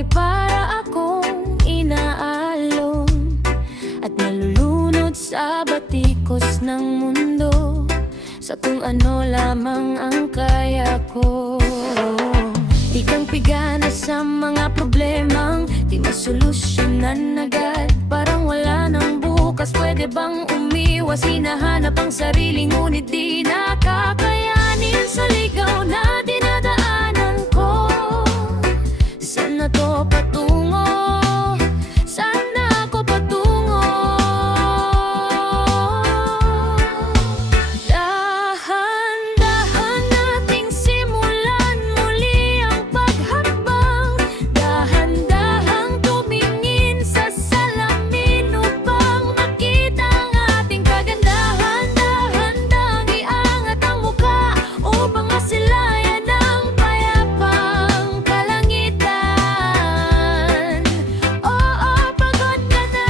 ay para akong inaalon at nalulunod sa batikos ng mundo, sa kung ano lamang ang kaya ko. Di kang pigana sa mga problemang di masolusyonan agad. Parang wala nang bukas, pwede bang umiwas? Hinahanap ang sarili ngunit di nakakayanin sa ligaw na dinadaanan ko. Saan na to patungo? Saan na ako patungo? Dahan-dahan nating simulan muli ang paghakbang. Dahan-dahang tumingin sa salamin upang makita ang ating kagandahan. Dahan-dahang iangat ang mukha upang masilayan ang payapang kalangitan. Oo, pagod ka na,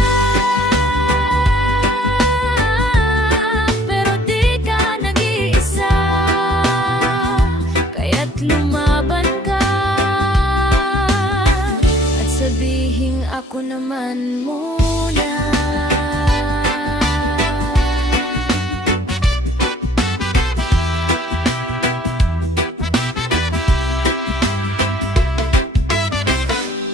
pero di ka nag-iisa, kaya't lumaban ka at sabihing ako naman muna.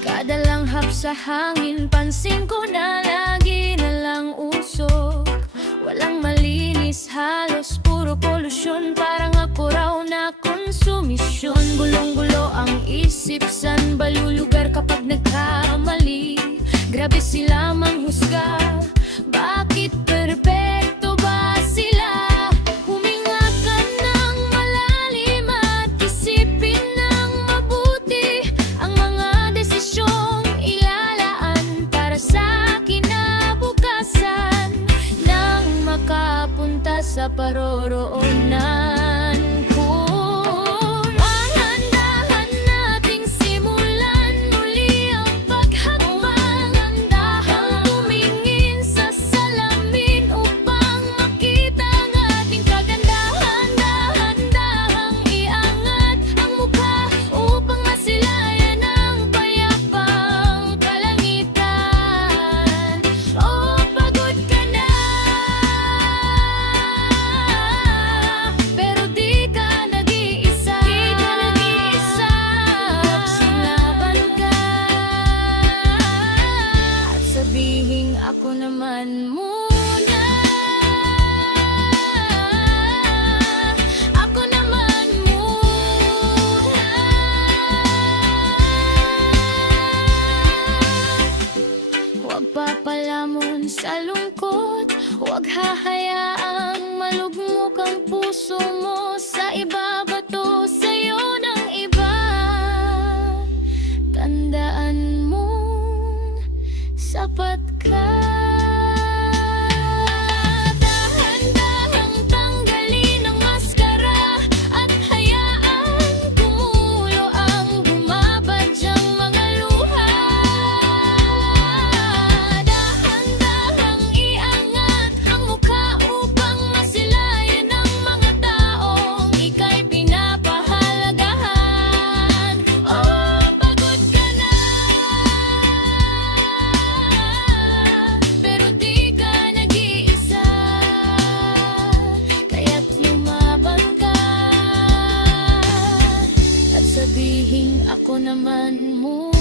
Kada langhap sa hangin, pansin ko na lagi na lang usok. Walang malinis, halos puro polusyon. Parang ako raw na konsumisyon. Gulong-gulo ang isip, san ba lulugar kapag nagkamali? Grabe sila manghusga, bakit perpekto ba sila? Huminga ka ng malalim at isipin ng mabuti ang mga desisyong ilalaan para sa kinabukasan, nang makapunta sa paroroonan ko. Dahan-dahan nating simulan muli ang paghakbang. Dahan tumingin sa salamin upang makita ang ating kagandahan. Dahan-dahang iangat ang mukha upang masilayan ang payapang kalangitan. Oh, pagod ka na, pero di ka nag-iisa. Silaban ka at sabihing ako naman muna. Ako naman muna. Huwag papalamon sa lungkot, huwag hahayaang malugmok ang puso mo sa ibabato sa'yo ng iba. Tandaan mo, sapat ka. Dahan-dahang tanggalin ang maskara at hayaan kumulo ang bumabadyang mga luha. Dahan-dahang iangat ang mukha upang masilayan ang mga taong ika'y pinapahalagahan. Oh, pagod ka na, pero di ka nag-iisa, kaya't lumaban ka at sabihing ako naman muna.